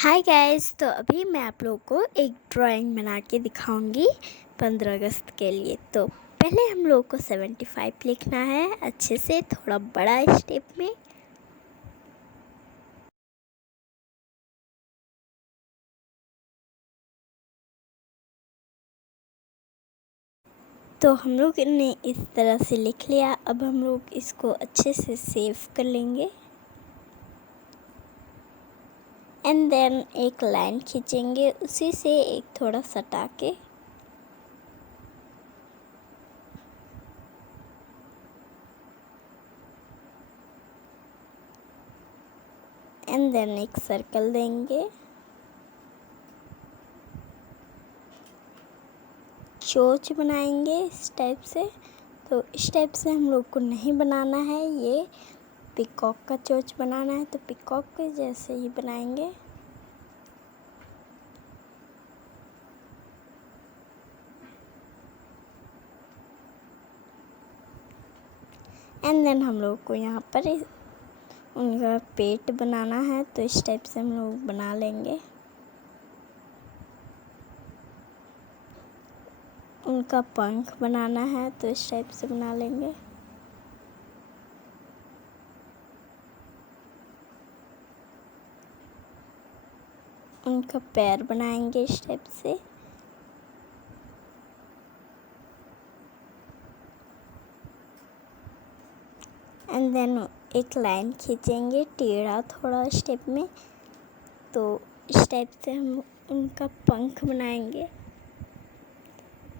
Hi guys, तो अभी मैं आप लोगों को एक ड्राइंग बना के दिखाऊंगी 15 अगस्त के लिए। तो पहले हम लोगों को 75 लिखना है अच्छे से, थोड़ा बड़ा स्टेप में। तो हम लोग ने इस तरह से लिख लिया। अब हम लोग इसको अच्छे से सेव कर लेंगे एंड देन एक लाइन खींचेंगे, उसी से एक थोड़ा सटा के एंड देन एक सर्कल देंगे। चोंच बनाएंगे इस टाइप से। तो इस टाइप से हम लोग को नहीं बनाना है, ये पिकॉक का चोंच बनाना है। तो पिकॉक के जैसे ही बनाएंगे। एंड देन हम लोग को यहाँ पर उनका पेट बनाना है, तो इस टाइप से हम लोग बना लेंगे। उनका पंख बनाना है, तो इस टाइप से बना लेंगे। उनका पैर बनाएंगे इस टाइप से। एंड देन एक लाइन खींचेंगे टेढ़ा थोड़ा स्टेप में। तो इस टाइप से हम उनका पंख बनाएंगे,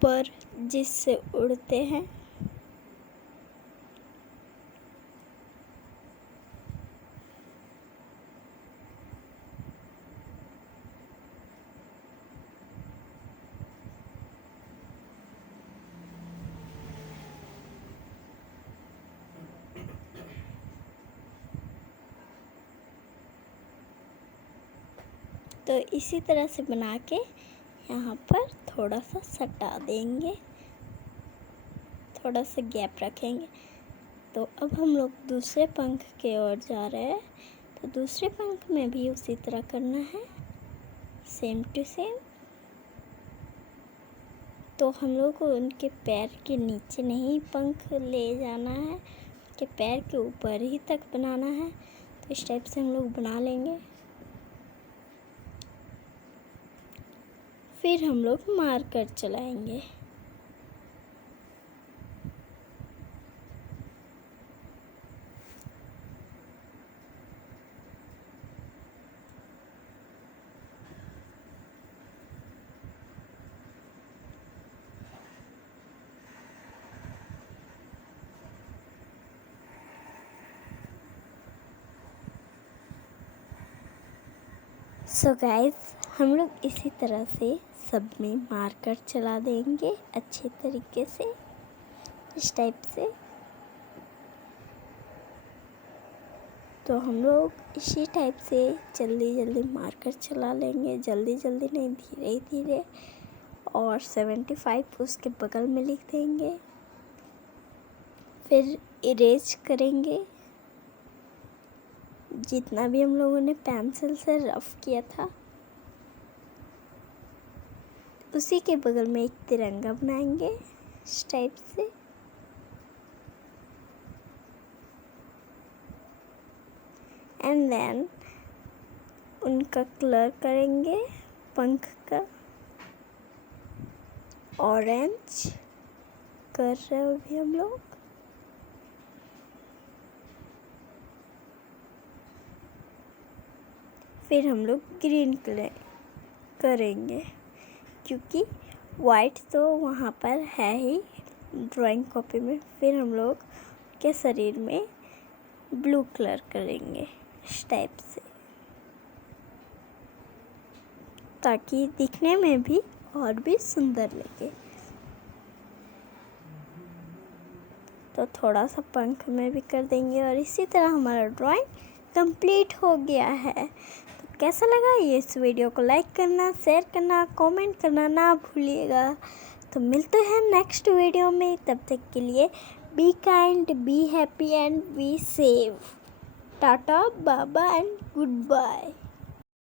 पर जिससे उड़ते हैं। तो इसी तरह से बना के यहाँ पर थोड़ा सा सटा देंगे, थोड़ा सा गैप रखेंगे। तो अब हम लोग दूसरे पंख के ओर जा रहे हैं। तो दूसरे पंख में भी उसी तरह करना है, सेम टू सेम। तो हम लोग को उनके पैर के नीचे नहीं पंख ले जाना है, उनके पैर के ऊपर ही तक बनाना है। तो इस टाइप से हम लोग बना लेंगे। फिर हम लोग मार्कर चलाएंगे। सो गाइस, हम लोग इसी तरह से सब में मार्कर चला देंगे अच्छे तरीके से, इस टाइप से। तो हम लोग इसी टाइप से जल्दी जल्दी मार्कर चला लेंगे, जल्दी जल्दी नहीं, धीरे धीरे। और 75 उसके बगल में लिख देंगे। फिर इरेज करेंगे जितना भी हम लोगों ने पेंसिल से रफ किया था। उसी के बगल में एक तिरंगा बनाएंगे इस टाइप से। एंड देन उनका कलर करेंगे पंख का, ऑरेंज कर रहे हैं अभी हम लोग। फिर हम लोग ग्रीन कलर करेंगे, क्योंकि वाइट तो वहाँ पर है ही ड्राइंग कॉपी में। फिर हम लोग के शरीर में ब्लू कलर करेंगे इस टाइप से, ताकि दिखने में भी और भी सुंदर लगे। तो थोड़ा सा पंख में भी कर देंगे और इसी तरह हमारा ड्राइंग कंप्लीट हो गया है। तो कैसा लगा ये, इस वीडियो को लाइक करना, शेयर करना, कमेंट करना ना भूलिएगा। तो मिलते हैं नेक्स्ट वीडियो में, तब तक के लिए be kind, be happy and be safe. Tata, bye bye and good bye.